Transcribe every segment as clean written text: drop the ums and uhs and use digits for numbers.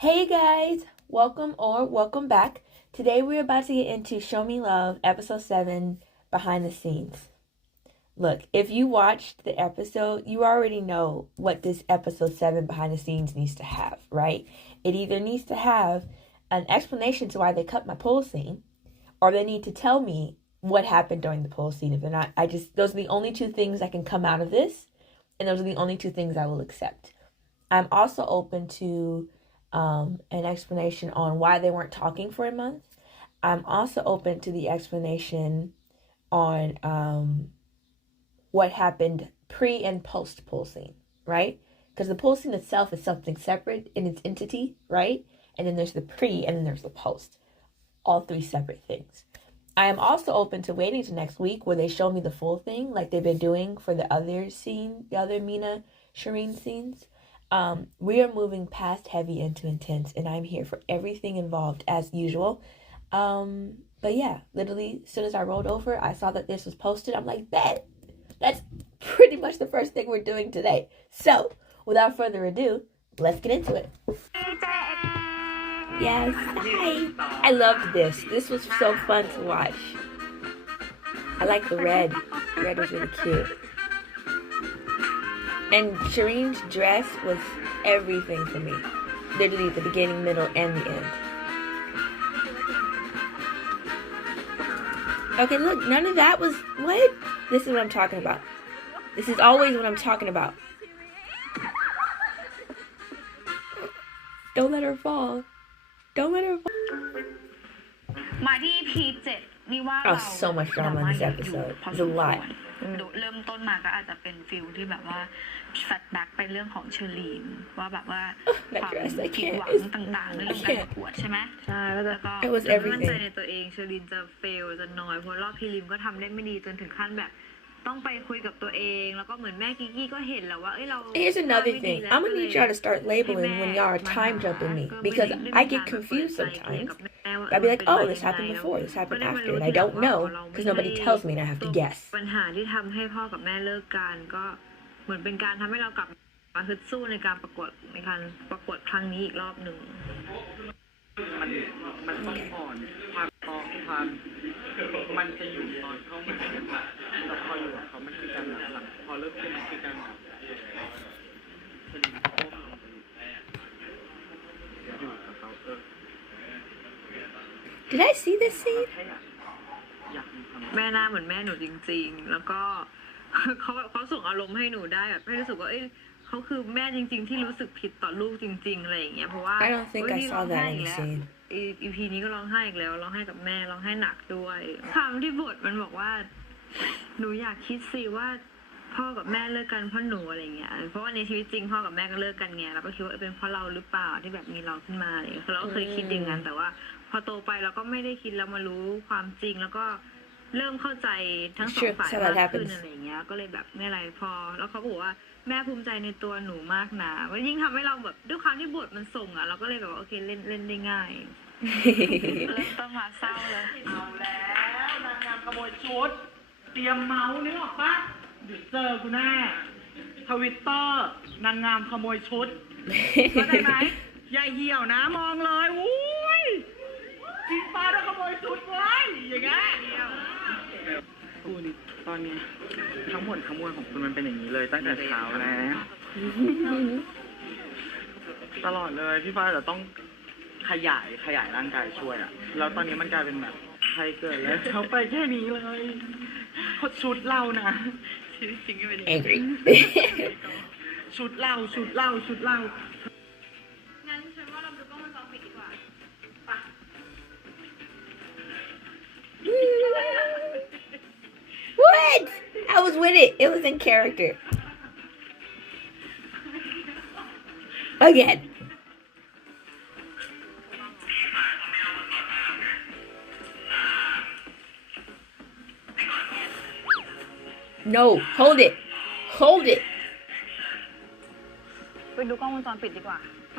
Hey guys, welcome back. Today we're about to get into Show Me Love, episode 7, behind the scenes. Look, if you watched the episode, you already know what this episode 7 behind the scenes needs to have, right? It either needs to have an explanation to why they cut my pool scene, or they need to tell me what happened during the pool scene. If they're not, those are the only two things that can come out of this, and those are the only two things I will accept. I'm also open to an explanation on why they weren't talking for a month. I'm also open to the explanation on what happened pre and post pool scene, right? Because the pool scene itself is something separate in its entity, right? And then there's the pre and then there's the post. All three separate things. I am also open to waiting to next week where they show me the full thing like they've been doing for the other scene, the other Mina Shireen scenes. We are moving past heavy into intense, and I'm here for everything involved as usual. But yeah, literally, as soon as I rolled over, I saw that this was posted. I'm like, that's pretty much the first thing we're doing today. So, without further ado, let's get into it. Yes, hi. I loved this. This was so fun to watch. I like the red. The red was really cute. And Shireen's dress was everything for me. Literally the beginning, middle, and the end. Okay, look, none of that was... What? This is what I'm talking about. This is always what I'm talking about. Don't let her fall. Don't let her fall. มาที่ EP 7นี่ว่าเรา Oh, so much drama in this episode. There's a lot. เริ่มต้นมาก็อาจจะเป็นฟิลที่แบบว่าแฟลชแบ็กไปเรื่องของเชอรีนว่าแบบว่าความผิดหวังต่างๆในเรื่องการประกวดใช่ไหมใช่แล้วก็ไม่มั่นใจในตัวเองเชอรีนจะเฟลจะน้อยเพราะรอบพรีลิมก็ทำได้ไม่ดีจนถึงขั้นแบบต้องไปคุยกับตัวเองแล้วก็เหมือนแม่กิกกี้ก็เห็นแล้วว่าเรา Here's another thing. I'm gonna need y'all to start labeling when y'all are time jumping me because I get confused sometimes. I'll be like, oh, this happened before, this happened after, and I don't know because nobody tells me and I have to guess. ปัญหาที่ทำให้พ่อกับแม่เลิกกันก็เหมือนเป็นการทำให้เรากลับมาฮึดสู้ในการประกวดครั้งนี้อีกรอบหนึ่งมันต้องอ่อนความมันจะอยู่ตอนเข้ามาแต่พออยู่กับเขามันคือการหลังพอเริ่มขึ้นมันคือการอยู่กับเขาDid I see this scene? แม่หน้าเหมือนแม่หนูจริงๆแล้วก็เขาส่งอารมณ์ให้หนูได้แบบให้รู้สึกว่าเขาคือแม่จริงๆที่รู้สึกผิดต่อลูกจริงๆอะไรอย่างเงี้ยเพราะว่า I don't think I saw that in the scene. EP นี้ก็ร้องไห้อีกแล้วร้องไห้กับแม่ร้องไห้หนักด้วยคำที่บทมันบอกว่าหนูอยากคิดสิว่าพ่อกับแม่เลิกกันเพราะหนูอะไรเงี้ยเพราะว่าในชีวิตจริงพ่อกับแม่ก็เลิกกันไงเราก็คิดว่าเป็นเพราะเราหรือเปล่าที่แบบมีเราขึ้นมาอะไรเงี้ยเราก็เคยคิดอย่างนั้นแต่ว่าพอโตไปเราก็ไม่ได้คิดแล้วมารู้ความจริงแล้วก็เริ่มเข้าใจทั้งสองฝ่ายมากขึ้นอะไรเงี้ยก็เลยแบบไม่ไรพอแล้วเขาก็บอกว่าแม่ภูมิใจในตัวหนูมากนะว่ายิ่งทำให้เราแบบด้วยความที่บทมันส่งอ่ะเราก็เลยแบบโอเคเล่นได้ง่ายเริ่มต้นมาเศร้าเลยเอาแล้วนางงามขโมยชุดเตรียมเมาส์นึกออกปะเดี๋ยวเจอกูแน่ทวิตเตอร์นางงามขโมยชุดเข้าใจไหมยายเหี่ยวนะมองเลยอุ้ยกินปลาแล้วขโมยชุดไว้อย่างเงี้ยกูนี่ตอนนี้ทั้งหมดทั้งมวลของคุณมันเป็นอย่างนี้เลยตั้งแต่เช้าแล้วตลอดเลยพี่ฟ้าจะต้องขยายร่างกายช่วยอ่ะแล้วตอนนี้มันกลายเป็นแบบใครเกิดแล้วเขาไปแค่นี้เลยชุดเรานะจริงๆก็เป็น Angry. ชุดเรางั้นฉันว่าเราดูกล้องวงจรปิดดีกว่าไป What? I was with it. It was in character. Again. No, hold it. Hold it. ไปดูกล้องวงจรปิดดีกว่าไป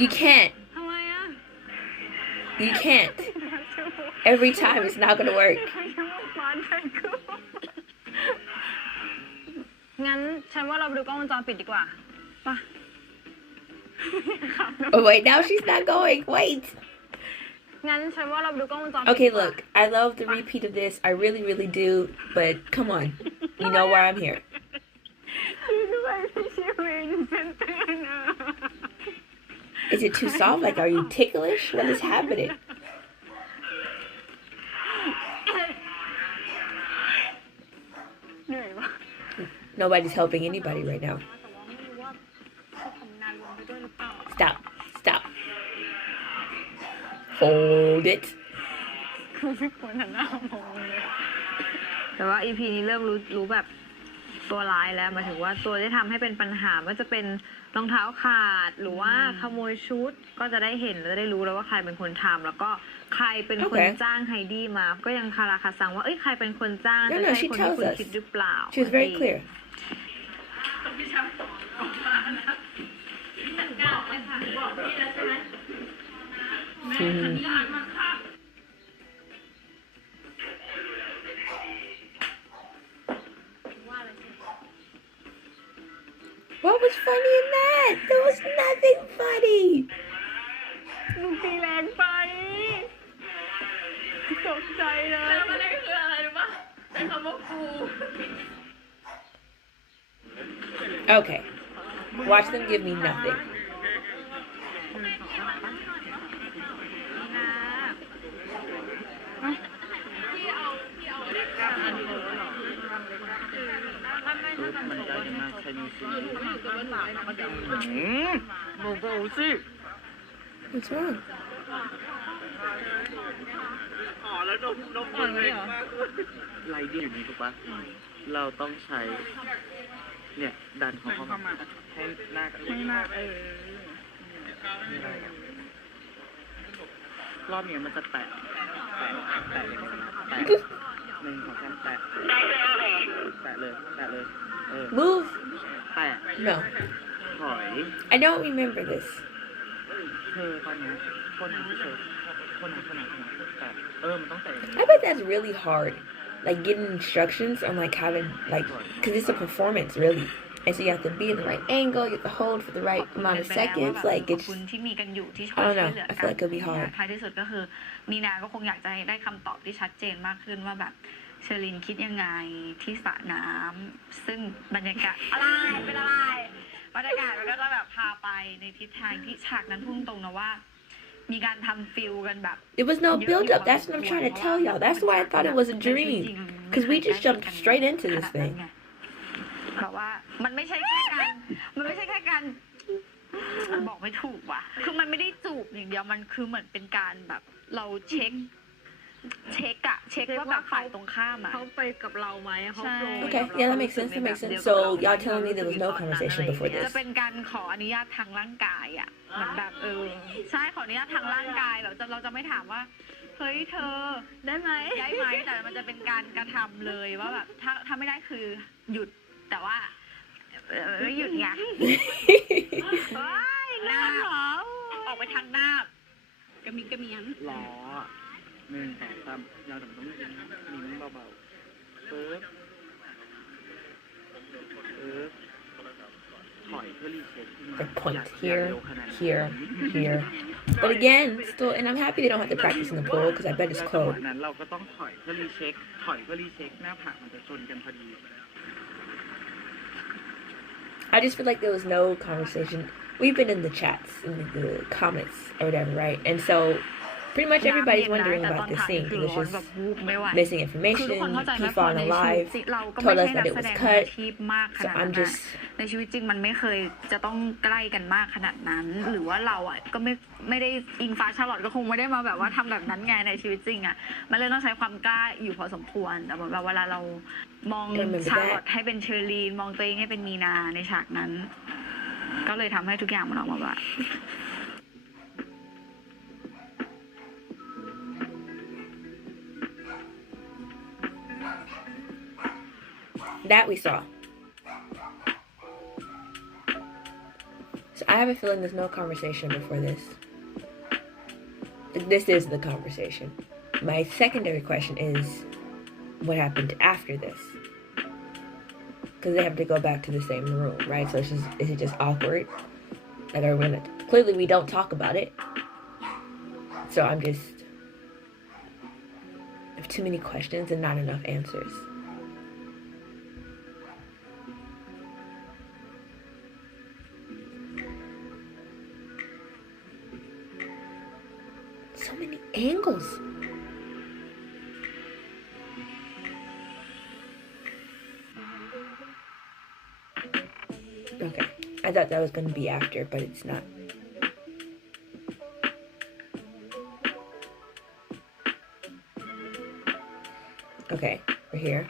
You can't. ทำไมอ่ะ You can't. Every time it's not gonna work. งั้นฉันว่าเราไปดูกล้องวงจรปิดดีกว่าไป Oh wait, now she's not going. Wait. งั้นฉันว่าเราดูกล้องวงจรปิด Okay, look, I love the repeat of this. I really, really do. But come on, you know why I'm here. ด้วยพี่ชีวินฉันตื่นอะ Is it too soft? Like, are you ticklish? What is happening? เหนื่อยว่ะ Nobody's helping anybody right now. แต่ว่าไม่รู้ว่าเขาทำงานรวมไปด้วยหรือเปล่า Stop. Stop. Hold it. คือไม่ควรหันหน้ามองเลย แต่ว่า EP นี้เริ่มรู้แบบตัวร้ายแล้วหมายถึงว่าตัวที่ทำให้เป็นปัญหาว่าจะเป็นรองเท้าขาดหรือว่าขโมยชุดก็จะได้เห็นและได้รู้แล้วว่าใครเป็นคนทำแล้วก็ใครเป็นคนจ้างไฮดี้มา ก็ยังคาราคาซังว่าเอ้ยใครเป็นคนจ้าง No, จะ no, ใช่ she คนที่ tells คุณ us. คิดหรือเปล่า She was very clear. What was funny in that? There was nothing funny. มึงตีแรงไปตกใจเลย แล้วมันนี่คืออะไรรู้ปะเป็นคำว่ากู Okay. Watch them give me nothing. มันได้กันมากใช่ไหมสิมึงเบาสิ What's wrong? อ๋อแล้วนมมันเล็กมากไลดี้อยู่นี่ถูกปะเราต้องใช้เนี่ยดันของเขามาให้หน้ากับให้หน้ารอบนี้มันจะแตะเลยนะแตะ1 2 3แตะเลยMove. แตะ No. ถอย I don't remember this. เธอตอนนี้คนที่เธอคนไหนแต่มันต้องแต่ I bet that's really hard. Like getting instructions on like how to like, cause it's a performance really, and so you have to be in the right angle, you have to hold for the right amount of seconds. Like it's, คุณที่มีกันอยู่ที่ช่วย I don't เหลื know. อ I กั feel like it'll be hard. ท้ายที่สุดก็คือมีนาก็คงอยากจะได้คำตอบที่ชัดเจนมากขึ้นว่าแบบเชอรินคิดยังไงที่สระน้ำซึ่งบรรยากาศอะไรเป็นอะไรบรรยากาศมันก็จะแบบพาไปในทิศทางที่ฉากนั้นพุ่งตรงนะว่ามีการทำฟิลกันแบบ It was no build up. That's what I'm trying to tell y'all. That's why I thought it was a dream, cause we just jumped straight into this thing. แบบว่ามันไม่ใช่แค่การบอกไม่ถูกว่ะคือมันไม่ได้จูบอย่างเดียวมันคือเหมือนเป็นการแบบเราเช็คว่าแบบฝ่ายตรงข้ามอ่ะ เขาไปกับเราไหมเขาโปร Okay, yeah, that makes sense. That makes sense. So y'all telling me there was no conversation before จะ this? เป็นการขออนุญาตทางร่างกายอ่ะเหมือนแบบใช่ขออนุญาตทางร่างกายแบบเราจะไม่ถามว่าเฮ้ยเธอได้ไหมแต่มันจะเป็นการกระทำเลยว่าแบบถ้าไม่ได้คือหยุดแต่ว่าหยุดไงหน้าออกไปทางหน้ากระมิกระเมียน ล้อ1 2 3ยาวแต่มันต้องนิ้งเบาๆปึ๊บถอยเพื่อรีเช็ค They point here. But again, still, and I'm happy they don't have to practice in the pool because I bet it's จังห cold. วะนั้นเราก็ต้องถอยเพื่อรีเช็คหน้าผากมันจะชนกันพอดี I just feel like there was no conversation. We've been in the chats, in the comments or whatever, right? And so pretty much everybody's wondering about this scene because it's just missing information. P falling alive told us that it was cut. So I'm just ในชีวิตจริงมันไม่เคยจะต้องใกล้กันมากขนาดนั้นหรือว่าเราอ่ะก็ไม่ได้อิงฟ้าชาร์ลอตก็คงไม่ได้มาแบบว่าทำแบบนั้นไงในชีวิตจริงอ่ะมันเลยต้องใช้ความกล้าอยู่พอสมควรแต่แบบเวลาเรามองชาร์ลอตให้เป็นเชอรีนมองตัวเองให้เป็นมีนาในฉากนั้นก็เลยทำให้ทุกอย่างมันออกมาแบบ that we saw. So I have a feeling there's no conversation before this. This is the conversation. My secondary question is, what happened after this? Because they have to go back to the same room, right? So is it just awkward? Like, are we gonna clearly we don't talk about it. So I have too many questions and not enough answers. So many angles. Okay, I thought that was going to be after, but it's not. Okay, we're here.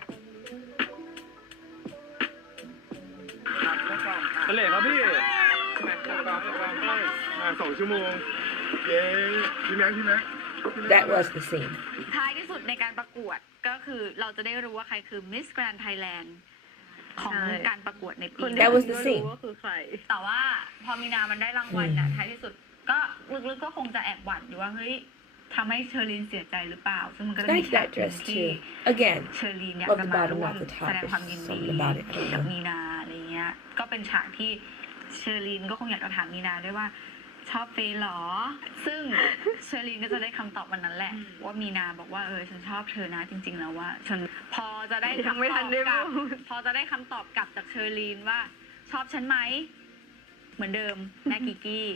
ทะเลครับพี่2 ชั่วโมงเย้พี่แม็ก That was the scene. ท้ายที่สุดในการประกวดก็คือเราจะได้รู้ว่าใครคือ Miss Grand Thailand ของการประกวดในปี คน นี้ That was the ก็ scene. รู้ว่าคือใคร แต่ว่าพอมีนามันได้รางวัลน่ะท้ายที่สุดก็ลึกๆก็คงจะแอบหวั่นอยู่ว่าเฮ้ยทำให้เชอร์ลีนเสียใจหรือเปล่าซึ่งมันก็จะมี Like ฉาก that หนึ่ง dress ที่ too. Again, เชอร์ลีนอยาก love จะ the มา bottom, ร่วม not the แส top. ดงความยิน There's ดี something about it. I don't กับ know. มีนาอะไรเงี้ยก็เป็นฉากที่เชอร์ลีนก็คงอยากจะถามมีนาด้วยว่าชอบเฟย์หรอ ซึ่งเชอร์ลีนก็จะได้คำตอบวันนั้นแหละ ว่ามีนาบอกว่าฉันชอบเธอนะจริงๆแล้วว่าฉันพอจะได้ ยัง คำ ไม่ ต ทั อน บ ได้ กลับ พูด พอจะได้คำตอบกลับจากเชอร์ลีนว่าชอบฉันไหมเหมือนเดิมแม่กิกกี้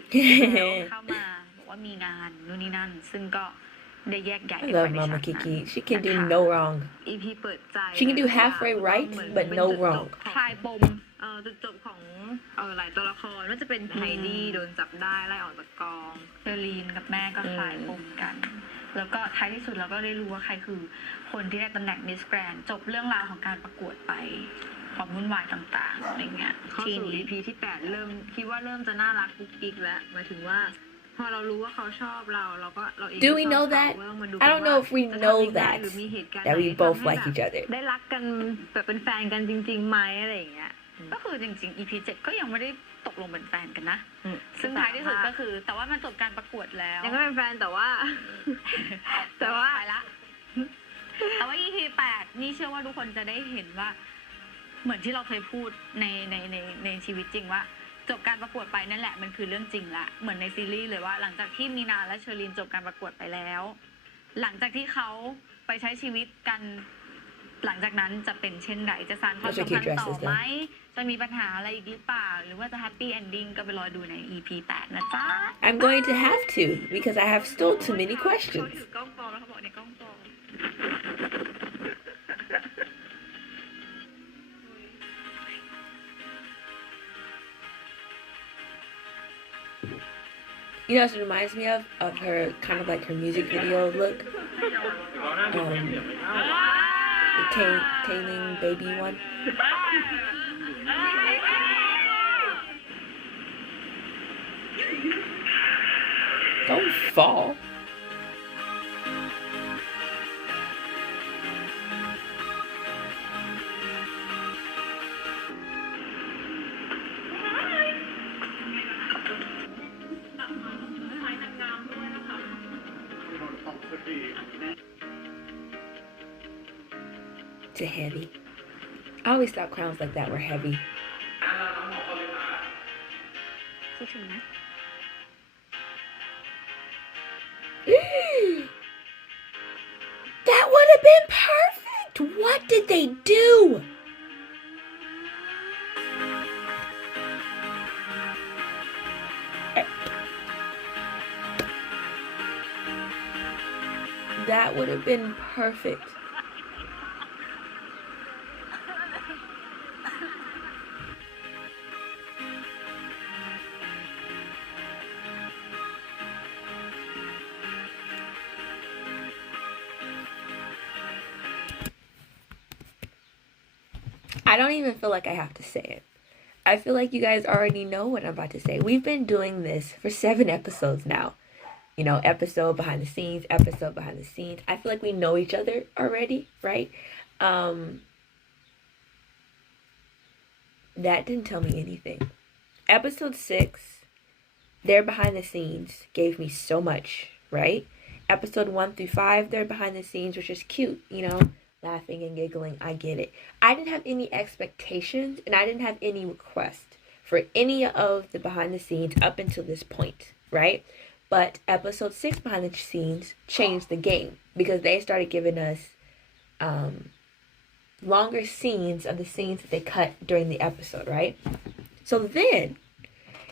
แล้วเข้ามาบอกว่ามีงานนู่นนี่นั่น ซึ่งก็ได้แยกย้าย I กัน love ไปในฉาก Mama นั้น Kiki. She can do no wrong. EP เปิดใจ She can do halfway right, เหมือน but เป็น no จุดจบ wrong. คลายปม จุดจบของหลายตัวละครว่าจะเป็นไฮดี้โดนจับได้ไล่ออกจากกอง เชอรีนกับแม่ก็คลายปมกัน แล้วก็ท้ายที่สุดเราก็ได้รู้ว่าใครคือคนที่ได้ตำแหน่งมิสแกรนจบเรื่องราวของการประกวดไปความวุ่นวายต่างๆอะไรเงี้ย เข้า ที สู่ นี้ EP ที่ 8 เริ่มคิดว่าเริ่มจะน่ารักกุ๊กกิ๊กแล้วหมายถึงว่า พอเรารู้ว่าเขาชอบเราเอง Do ก็ we ชอบ know เขา that? ก็ต้องมาดู I don't know if we จะ know ทำยังไง that, หรือมีเหตุการณ์ that ไหน we both ทำให้ like แบบ each other. ได้รักกันแบบเป็นแฟนกันจริงๆไหมอะไรอย่างเงี้ย ก็คือจริงๆ EP 7 ก็ยังไม่ได้ตกลงเป็นแฟนกันนะ อืม ซึ่งท้ายที่สุดก็คือ แต่ว่ามันจบการประกวดแล้ว ยังก็เป็นแฟนแต่ว่า แต่ว่า ไปละ แต่ว่า EP 8 นี่เชื่อว่าทุกคนจะได้เห็นว่า เหมือนที่เราเคยพูดในชีวิตจริงว่า จบการประกวดไปนั่นแหละมันคือเรื่องจริงละเหมือนในซีรีส์เลยว่า หลังจากที่มีนาและเชอรีนจบการประกวดไปแล้ว หลังจากที่เขาไปใช้ชีวิตกัน หลังจากนั้นจะเป็นเช่นไรจะสานความสัมพันธ์ต่อไหมจะมีปัญหาอะไรอีกหรือเปล่า หรือว่าจะแฮปปี้เอนดิ้งก็ไปรอดูใน EP 8 นะจ๊ะ I'm going to have to because I have still too many เขา questions. ถือกล้องปลอมแล้วเขาบอกในกล้องปลอม You know what it reminds me of? Of her, kind of like her music video look. The tailing baby one. Don't fall. It's a heavy. I always thought crowns like that were heavy. คิดถึงนะ That would have been perfect. What did they do? That would have been perfect. I don't even feel like I have to say it. I feel like you guys already know what I'm about to say. We've been doing this for 7 episodes now. You know, episode behind the scenes, episode behind the scenes. I feel like we know each other already, right? That didn't tell me anything. Episode 6, their behind the scenes gave me so much, right? Episode 1 through 5, they're behind the scenes, which is cute, you know, laughing and giggling. I get it. I didn't have any expectations and I didn't have any requests for any of the behind the scenes up until this point, right? But episode 6 behind the scenes changed the game because they started giving us longer scenes of the scenes that they cut during the episode, right? So then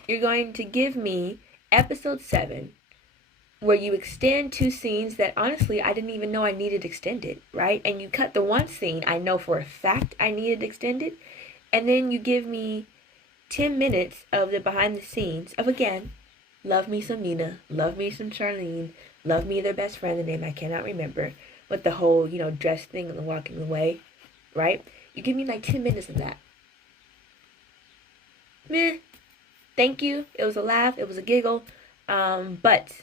you're going to give me episode 7 where you extend 2 scenes that honestly I didn't even know I needed extended, right? And you cut the one scene I know for a fact I needed extended, and then you give me 10 minutes of the behind the scenes of, again, love me some Nina, love me some Charlene, love me their best friend, the name I cannot remember, with the whole, dress thing and the walking away, right? You give me like 10 minutes of that. Meh. Thank you. It was a laugh. It was a giggle. But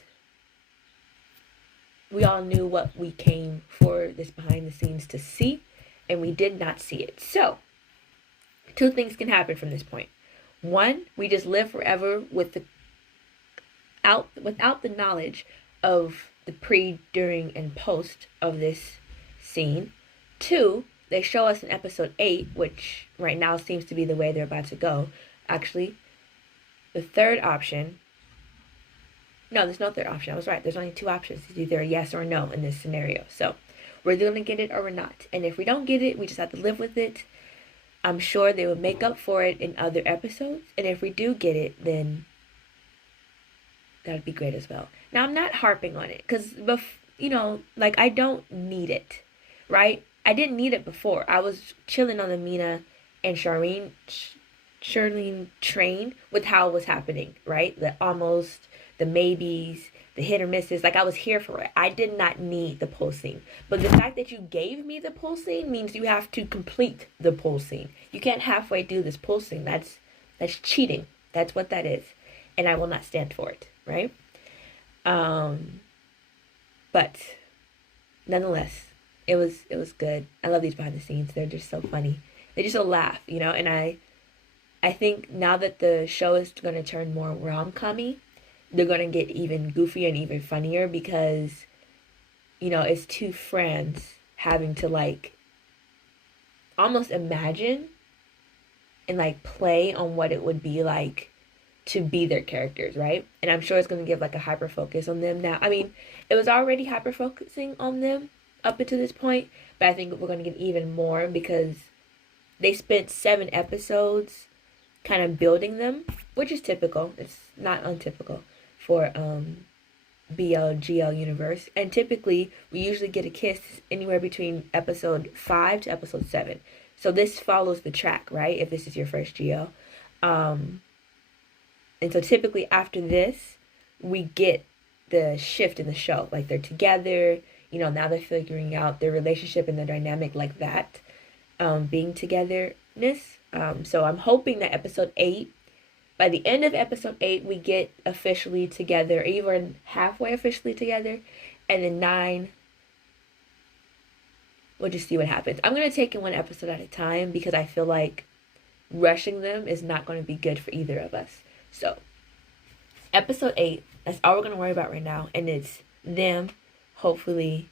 we all knew what we came for this behind the scenes to see, and we did not see it. So, 2 things can happen from this point. 1, we just live forever without the knowledge of the pre, during, and post of this scene. 2, they show us in episode 8, which right now seems to be the way they're about to go. Actually, the third option... No, there's no third option. I was right. There's only 2 options. It's either a yes or a no in this scenario. So, we're either going to get it or we're not. And if we don't get it, we just have to live with it. I'm sure they will make up for it in other episodes. And if we do get it, then that would be great as well. Now, I'm not harping on it because, I don't need it, right? I didn't need it before. I was chilling on the Mina and Charlene train with how it was happening, right? The almost, the maybes, the hit or misses. Like, I was here for it. I did not need the pull scene. But the fact that you gave me the pull scene means you have to complete the pull scene. You can't halfway do this pull scene. That's cheating. That's what that is. And I will not stand for it, right? But nonetheless, it was good. I love these behind the scenes. They're just so funny. They just a laugh, and I think now that the show is going to turn more rom-com-y, they're going to get even goofier and even funnier because, it's 2 friends having to, almost imagine and, play on what it would be like to be their characters, right? And I'm sure it's going to give, a hyper-focus on them now. I mean, it was already hyper-focusing on them up until this point, but I think we're going to get even more because they spent 7 episodes kind of building them, which is typical. It's not untypical for BLGL universe. And typically, we usually get a kiss anywhere between episode 5 to episode 7. So this follows the track, right? If this is your first GL. And so typically after this, we get the shift in the show. They're together, now they're figuring out their relationship and their dynamic like that. Being togetherness. So I'm hoping that episode 8, by the end of episode 8, we get officially together, even halfway officially together. And then 9, we'll just see what happens. I'm going to take it 1 episode at a time because I feel like rushing them is not going to be good for either of us. So, episode 8, that's all we're going to worry about right now. And it's them, hopefully,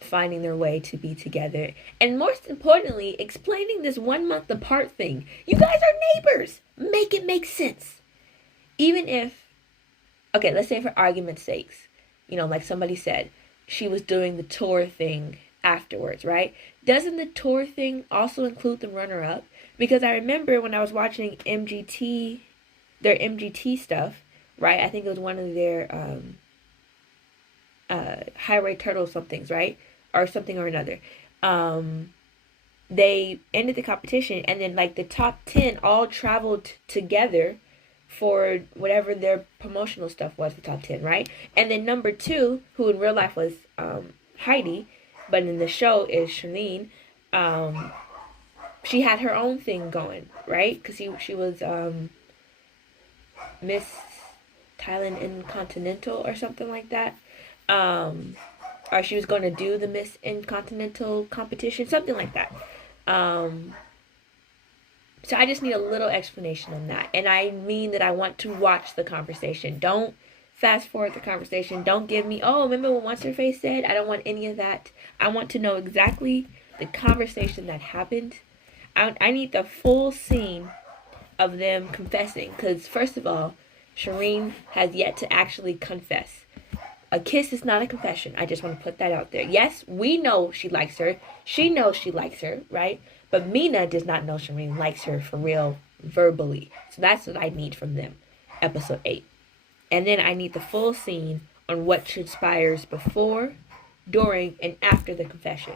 finding their way to be together. And most importantly, explaining this 1 month apart thing. You guys are neighbors. Make it make sense. Even if, okay, let's say for argument's sakes, like somebody said, she was doing the tour thing afterwards, right? Doesn't the tour thing also include the runner-up? Because I remember when I was watching their MGT stuff, right? I think it was one of their Highway Turtle somethings, right? Or something or another. They ended the competition and then the top 10 all traveled together for whatever their promotional stuff was, the top 10, right? And then number 2, who in real life was Heidi, but in the show is Charlene, she had her own thing going, right? Because she was Miss Thailand Intercontinental or something like that. Or she was going to do the Miss Intercontinental competition, something like that. So I just need a little explanation on that. And I mean that I want to watch the conversation. Don't fast forward the conversation. Don't give me, oh, remember what What's Her Face said? I don't want any of that. I want to know exactly the conversation that happened. I need the full scene of them confessing. Because, first of all, Shireen has yet to actually confess. A kiss is not a confession. I just want to put that out there. Yes, we know she likes her. She knows she likes her, right? But Mina does not know Shireen likes her for real, verbally. So that's what I need from them. Episode 8. And then I need the full scene on what transpires before, during, and after the confession.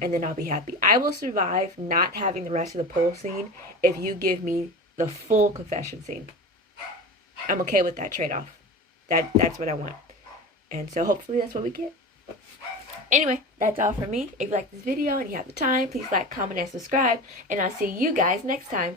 And then I'll be happy. I will survive not having the rest of the poll scene if you give me the full confession scene. I'm okay with that trade-off. That's what I want. And so hopefully that's what we get. Anyway, that's all from me. If you like this video and you have the time, please like, comment, and subscribe. And I'll see you guys next time.